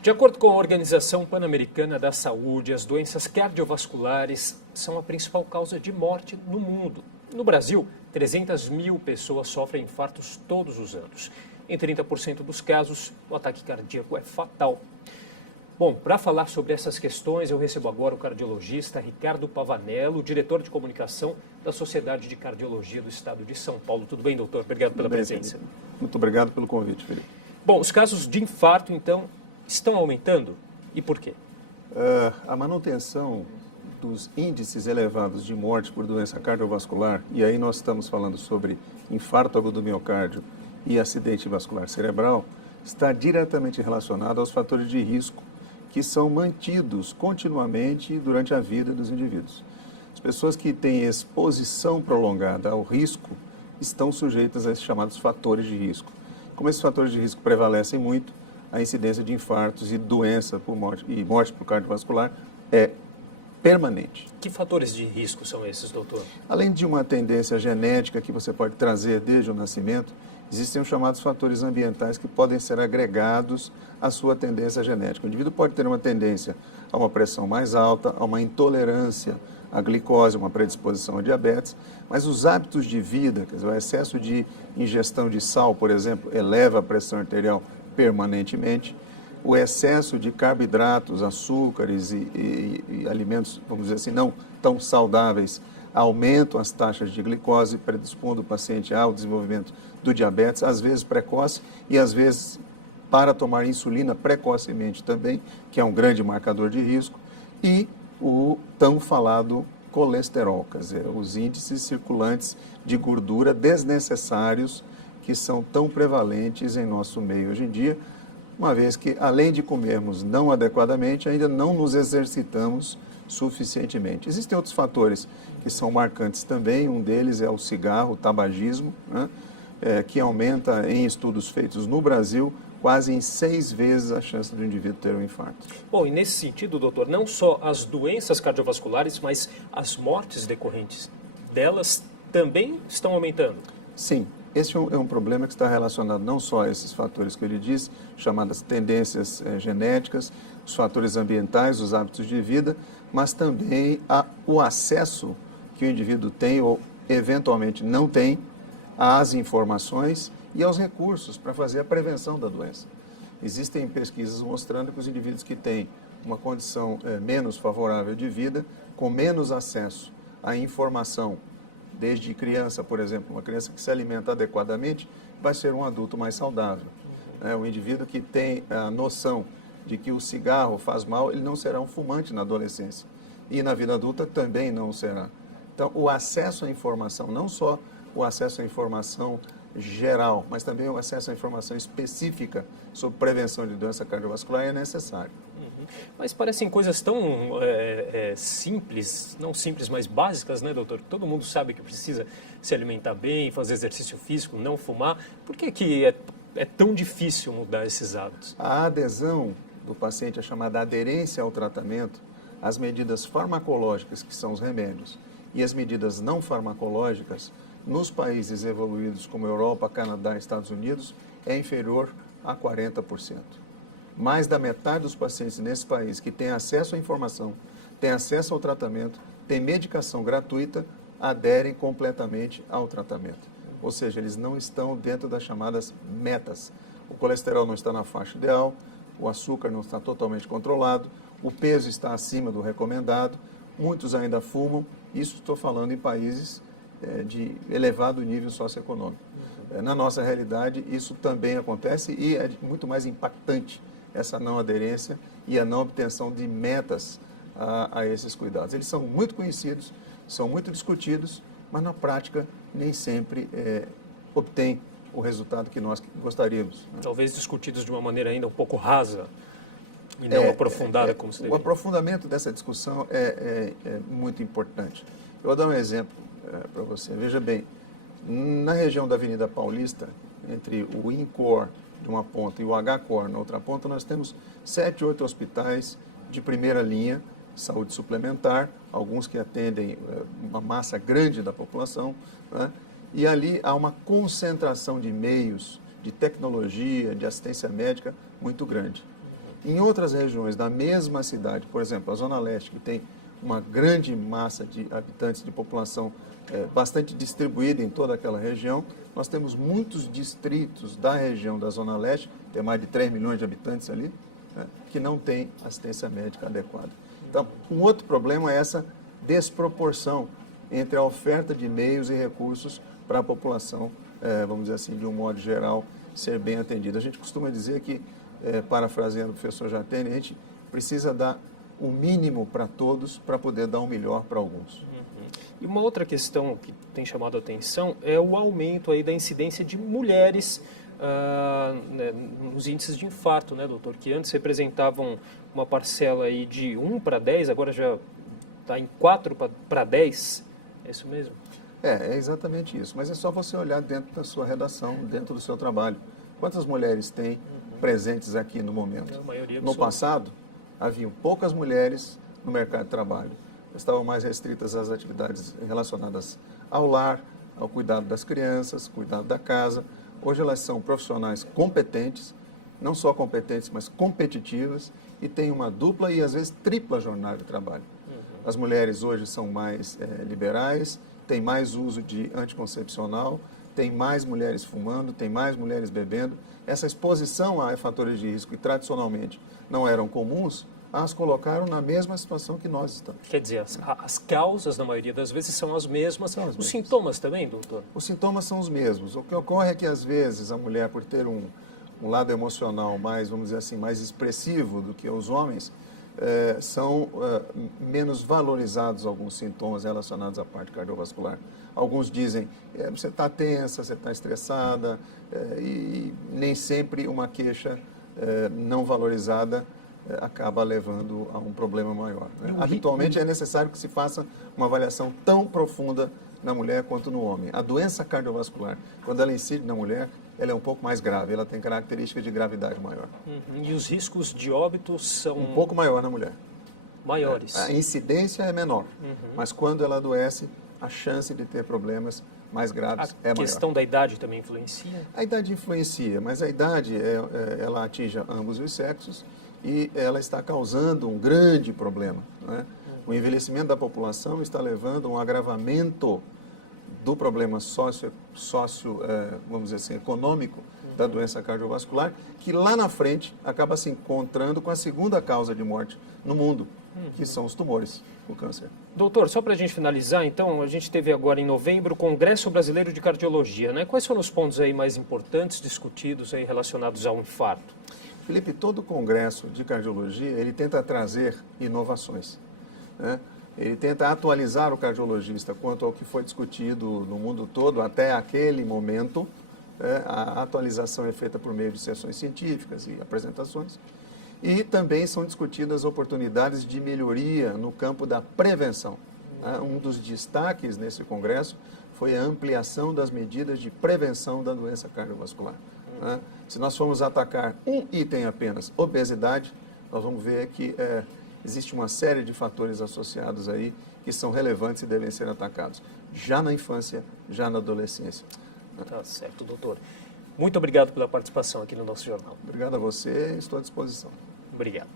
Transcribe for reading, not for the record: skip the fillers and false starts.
De acordo com a Organização Pan-Americana da Saúde, as doenças cardiovasculares são a principal causa de morte no mundo. No Brasil, 300 mil pessoas sofrem infartos todos os anos. Em 30% dos casos, o ataque cardíaco é fatal. Bom, para falar sobre essas questões, eu recebo agora o cardiologista Ricardo Pavanello, diretor de comunicação da Sociedade de Cardiologia do Estado de São Paulo. Tudo bem, doutor? Obrigado pela presença. Felipe. Muito obrigado pelo convite, Felipe. Bom, os casos de infarto, então, estão aumentando? E por quê? A manutenção dos índices elevados de morte por doença cardiovascular, e aí nós estamos falando sobre infarto agudo do miocárdio e acidente vascular cerebral, está diretamente relacionado aos fatores de risco que são mantidos continuamente durante a vida dos indivíduos. As pessoas que têm exposição prolongada ao risco estão sujeitas a esses chamados fatores de risco. Como esses fatores de risco prevalecem muito, a incidência de infartos e doença por morte e morte por cardiovascular é permanente. Que fatores de risco são esses, doutor? Além de uma tendência genética que você pode trazer desde o nascimento, existem os chamados fatores ambientais que podem ser agregados à sua tendência genética. O indivíduo pode ter uma tendência a uma pressão mais alta, a uma intolerância à glicose, uma predisposição a diabetes, mas os hábitos de vida, quer dizer, o excesso de ingestão de sal, por exemplo, eleva a pressão arterial permanentemente. O excesso de carboidratos, açúcares e alimentos, vamos dizer assim, não tão saudáveis, aumentam as taxas de glicose, predispondo o paciente ao desenvolvimento do diabetes, às vezes precoce e às vezes para tomar insulina precocemente também, que é um grande marcador de risco, e o tão falado colesterol, quer dizer, os índices circulantes de gordura desnecessários que são tão prevalentes em nosso meio hoje em dia, uma vez que, além de comermos não adequadamente, ainda não nos exercitamos suficientemente. Existem outros fatores que são marcantes também, um deles é o cigarro, o tabagismo, né, que aumenta, em estudos feitos no Brasil, quase em 6 vezes a chance do indivíduo ter um infarto. Bom, e nesse sentido, doutor, não só as doenças cardiovasculares, mas as mortes decorrentes delas também estão aumentando? Sim. Esse é um problema que está relacionado não só a esses fatores que ele diz, chamadas tendências genéticas, os fatores ambientais, os hábitos de vida, mas também o acesso que o indivíduo tem ou eventualmente não tem às informações e aos recursos para fazer a prevenção da doença. Existem pesquisas mostrando que os indivíduos que têm uma condição menos favorável de vida, com menos acesso à informação, desde criança, por exemplo, uma criança que se alimenta adequadamente vai ser um adulto mais saudável. O indivíduo que tem a noção de que o cigarro faz mal, ele não será um fumante na adolescência. E na vida adulta também não será. Então, o acesso à informação, não só o acesso à informação geral, mas também o acesso à informação específica sobre prevenção de doença cardiovascular é necessário. Mas parecem coisas tão simples, não simples, mas básicas, né, doutor? Todo mundo sabe que precisa se alimentar bem, fazer exercício físico, não fumar. Por que é tão difícil mudar esses hábitos? A adesão do paciente, a chamada aderência ao tratamento, as medidas farmacológicas, que são os remédios, e as medidas não farmacológicas, nos países evoluídos como Europa, Canadá e Estados Unidos, é inferior a 40%. Mais da metade dos pacientes nesse país que têm acesso à informação, têm acesso ao tratamento, têm medicação gratuita, aderem completamente ao tratamento. Ou seja, eles não estão dentro das chamadas metas. O colesterol não está na faixa ideal, o açúcar não está totalmente controlado, o peso está acima do recomendado, muitos ainda fumam. Isso estou falando em países de elevado nível socioeconômico. Na nossa realidade, isso também acontece e é muito mais impactante essa não aderência e a não obtenção de metas a esses cuidados. Eles são muito conhecidos, são muito discutidos, mas na prática nem sempre obtém o resultado que nós gostaríamos. Talvez discutidos de uma maneira ainda um pouco rasa e não aprofundada como se deveria. O aprofundamento dessa discussão é muito importante. Eu vou dar um exemplo para você. Veja bem, na região da Avenida Paulista, entre o INCOR de uma ponta e o HCOR na outra ponta, nós temos 7, 8 hospitais de primeira linha, saúde suplementar, alguns que atendem uma massa grande da população, né? E ali há uma concentração de meios, de tecnologia, de assistência médica muito grande. Em outras regiões da mesma cidade, por exemplo, a Zona Leste, que tem uma grande massa de habitantes, de população bastante distribuída em toda aquela região, nós temos muitos distritos da região da Zona Leste, tem mais de 3 milhões de habitantes ali, que não tem assistência médica adequada. Então, um outro problema é essa desproporção entre a oferta de meios e recursos para a população, vamos dizer assim, de um modo geral, ser bem atendida. A gente costuma dizer que, parafraseando o professor Jatene, a gente precisa dar o mínimo para todos para poder dar o melhor para alguns. E uma outra questão que tem chamado a atenção é o aumento aí da incidência de mulheres nos índices de infarto, né, doutor? Que antes representavam uma parcela aí de 1 para 10, agora já está em 4 para 10. É isso mesmo? É exatamente isso. Mas é só você olhar dentro da sua redação, dentro do seu trabalho. Quantas mulheres tem presentes aqui no momento? A maioria no passado, haviam poucas mulheres no mercado de trabalho. Estavam mais restritas às atividades relacionadas ao lar, ao cuidado das crianças, cuidado da casa. Hoje elas são profissionais competentes, não só competentes, mas competitivas, e têm uma dupla e às vezes tripla jornada de trabalho. As mulheres hoje são mais liberais, têm mais uso de anticoncepcional, tem mais mulheres fumando, tem mais mulheres bebendo. Essa exposição a fatores de risco que tradicionalmente não eram comuns, as colocaram na mesma situação que nós estamos. Quer dizer, as causas, na maioria das vezes, são as mesmas. Os sintomas também, doutor? Os sintomas são os mesmos. O que ocorre é que, às vezes, a mulher, por ter um lado emocional mais, vamos dizer assim, mais expressivo do que os homens, são menos valorizados alguns sintomas relacionados à parte cardiovascular. Alguns dizem, você está tensa, você está estressada, e nem sempre uma queixa não valorizada acaba levando a um problema maior. Né? Habitualmente é necessário que se faça uma avaliação tão profunda na mulher quanto no homem. A doença cardiovascular, quando ela incide na mulher, ela é um pouco mais grave, ela tem características de gravidade maior. E os riscos de óbito são... Um pouco maior na mulher. Maiores. A incidência é menor, mas quando ela adoece, a chance de ter problemas mais graves é maior. A questão da idade também influencia? A idade influencia, mas a idade ela atinge ambos os sexos e ela está causando um grande problema. Não é? O envelhecimento da população está levando a um agravamento do problema vamos dizer assim, econômico da doença cardiovascular, que lá na frente acaba se encontrando com a segunda causa de morte no mundo, que são os tumores, o câncer. Doutor, só para a gente finalizar, então, a gente teve agora em novembro o Congresso Brasileiro de Cardiologia, né? Quais foram os pontos aí mais importantes discutidos aí relacionados ao infarto? Felipe, todo congresso de cardiologia, ele tenta trazer inovações, né? Ele tenta atualizar o cardiologista quanto ao que foi discutido no mundo todo até aquele momento. A atualização é feita por meio de sessões científicas e apresentações. E também são discutidas oportunidades de melhoria no campo da prevenção. Um dos destaques nesse congresso foi a ampliação das medidas de prevenção da doença cardiovascular. Se nós formos atacar um item apenas, obesidade, nós vamos ver que existe uma série de fatores associados aí que são relevantes e devem ser atacados, já na infância, já na adolescência. Tá certo, doutor. Muito obrigado pela participação aqui no nosso jornal. Obrigado a você, estou à disposição. Obrigado.